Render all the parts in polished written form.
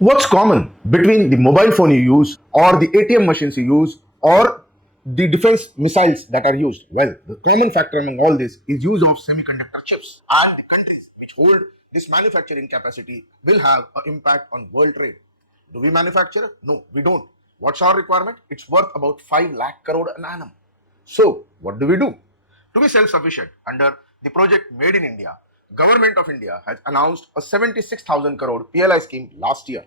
What's common between the mobile phone you use or the ATM machines you use or the defense missiles that are used? Well, the common factor among all this is use of semiconductor chips, and the countries which hold this manufacturing capacity will have an impact on world trade. Do we manufacture? No, we don't. What's our requirement? It's worth about 5 lakh crore an annum. So, what do we do? To be self-sufficient under the project Made in India, Government of India has announced a 76,000 crore PLI scheme last year,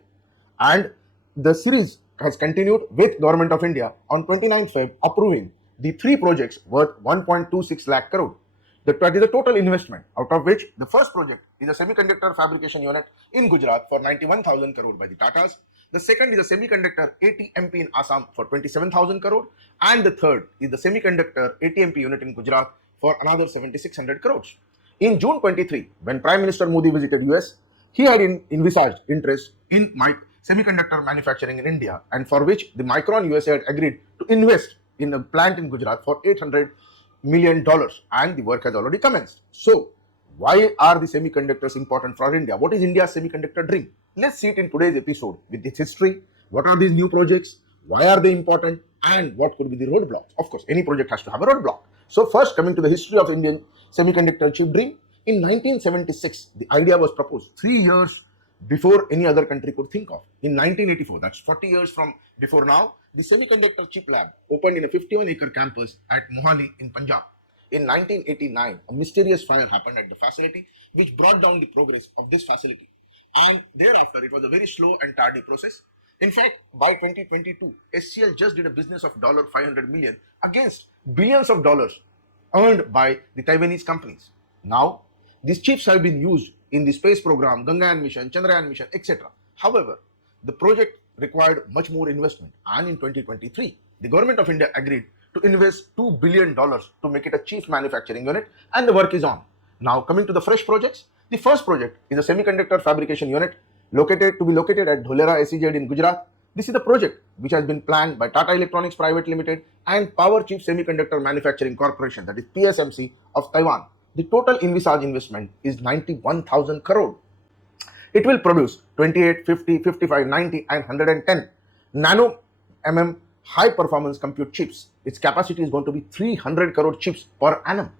and the series has continued with Government of India on 29th Feb approving the three projects worth 1.26 lakh crore. That is the total investment, out of which the first project is a semiconductor fabrication unit in Gujarat for 91,000 crore by the Tatas. The second is a semiconductor ATMP in Assam for 27,000 crore, and the third is the semiconductor ATMP unit in Gujarat for another 7,600 crores. In June 23, when Prime Minister Modi visited US, he had envisaged interest in semiconductor manufacturing in India, and for which the Micron USA had agreed to invest in a plant in Gujarat for $800 million, and the work has already commenced. So, why are the semiconductors important for India? What is India's semiconductor dream? Let's see it in today's episode with its history. What are these new projects? Why are they important? And what could be the roadblocks? Of course, any project has to have a roadblock. So, first, coming to the history of Indian semiconductor chip dream, in 1976, the idea was proposed 3 years before any other country could think of. In 1984, that's 40 years from before now, the semiconductor chip lab opened in a 51-acre campus at Mohali in Punjab. In 1989, a mysterious fire happened at the facility which brought down the progress of this facility. And thereafter, it was a very slow and tardy process. In fact, by 2022, SCL just did a business of $500 million against billions of dollars earned by the Taiwanese companies. Now, these chips have been used in the space program, Gangayaan mission, Chandrayaan mission, etc. However, the project required much more investment, and in 2023, the Government of India agreed to invest $2 billion to make it a chief manufacturing unit, and the work is on. Now, coming to the fresh projects, the first project is a semiconductor fabrication unit located at Dholera SEZ in Gujarat. This is the project which has been planned by Tata Electronics Private Limited and Power Chip Semiconductor Manufacturing Corporation, that is PSMC of Taiwan. The total envisaged investment is 91,000 crore. It will produce 28, 50, 55, 90 and 110 nano mm high performance compute chips. Its capacity is going to be 300 crore chips per annum.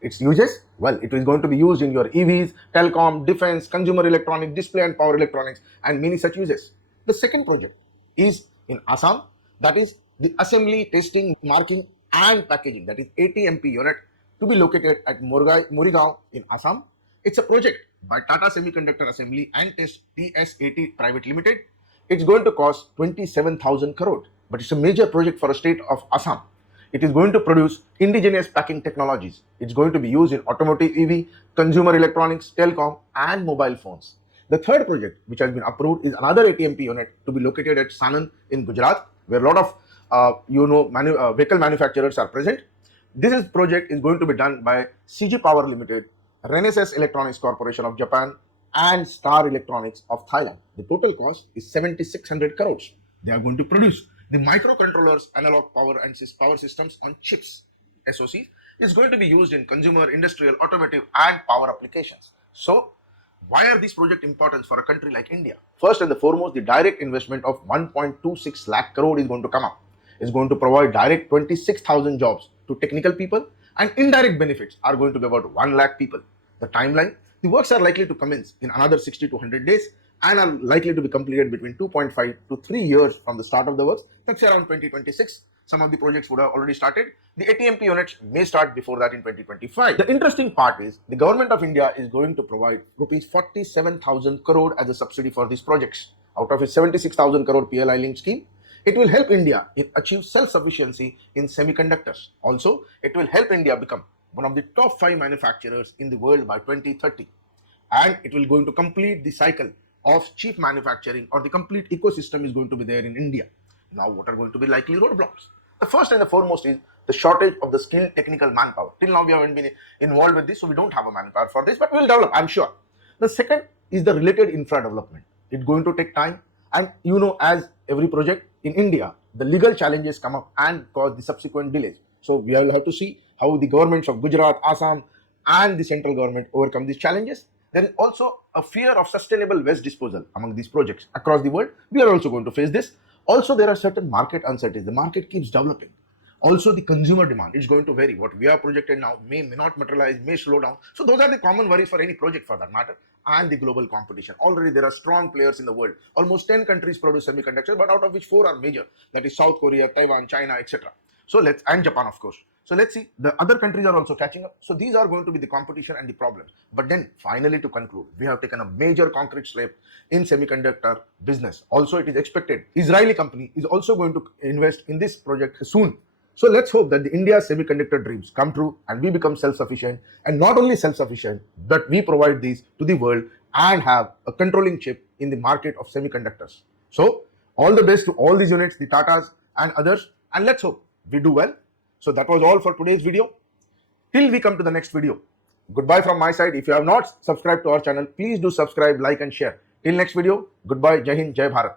Its uses? Well, it is going to be used in your EVs, telecom, defense, consumer electronics, display and power electronics, and many such uses. The second project is in Assam, that is the assembly, testing, marking and packaging, that is ATMP unit, to be located at Morigaon in Assam. It's a project by Tata Semiconductor Assembly and Test TSAT Private Limited. It's going to cost 27,000 crore, but it's a major project for a state of Assam. It is going to produce indigenous packing technologies. It's going to be used in automotive EV, consumer electronics, telecom, and mobile phones. The third project, which has been approved, is another ATMP unit to be located at Sanand in Gujarat, where a lot of vehicle manufacturers are present. This project is going to be done by CG Power Limited, Renesas Electronics Corporation of Japan, and Star Electronics of Thailand. The total cost is 7,600 crores. They are going to produce the microcontrollers, analog power and power systems on chips. SoC is going to be used in consumer, industrial, automotive, and power applications. So, why are these projects important for a country like India? First and the foremost, the direct investment of 1.26 lakh crore is going to come up. It's going to provide direct 26,000 jobs to technical people, and indirect benefits are going to be about 1 lakh people. The timeline, the works are likely to commence in another 60 to 100 days and are likely to be completed between 2.5 to 3 years from the start of the works. That's around 2026. Some of the projects would have already started. The ATMP units may start before that in 2025. The interesting part is the Government of India is going to provide rupees 47,000 crore as a subsidy for these projects. Out of its 76,000 crore PLI link scheme, it will help India achieve self-sufficiency in semiconductors. Also, it will help India become one of the top 5 manufacturers in the world by 2030. And it will going to complete the cycle of cheap manufacturing, or the complete ecosystem is going to be there in India. Now, what are going to be likely roadblocks? The first and the foremost is the shortage of the skilled technical manpower. Till now, we haven't been involved with this, so we don't have a manpower for this, but we'll develop, I'm sure. The second is the related infra development. It's going to take time, and as every project in India, the legal challenges come up and cause the subsequent delays. So we will have to see how the governments of Gujarat, Assam, and the central government overcome these challenges. there is also a fear of sustainable waste disposal among these projects across the world. We are also going to face this. Also, there are certain market uncertainties. The market keeps developing. Also, the consumer demand is going to vary. What we are projected now may not materialize, may slow down. So those are the common worries for any project for that matter. And the global competition. Already there are strong players in the world. Almost 10 countries produce semiconductors, but out of which 4 are major. That is South Korea, Taiwan, China, etc. And Japan, of course. So let's see, the other countries are also catching up. So these are going to be the competition and the problems. But then finally, to conclude, we have taken a major concrete step in semiconductor business. Also, it is expected Israeli company is also going to invest in this project soon. So let's hope that the India's semiconductor dreams come true and we become self-sufficient, and not only self-sufficient, but we provide these to the world and have a controlling chip in the market of semiconductors. So all the best to all these units, the Tatas and others, and let's hope we do well. So that was all for today's video. Till we come to the next video, goodbye from my side. If you have not subscribed to our channel, please do subscribe, like and share. Till next video, goodbye, Jai Hind, Jai Bharat.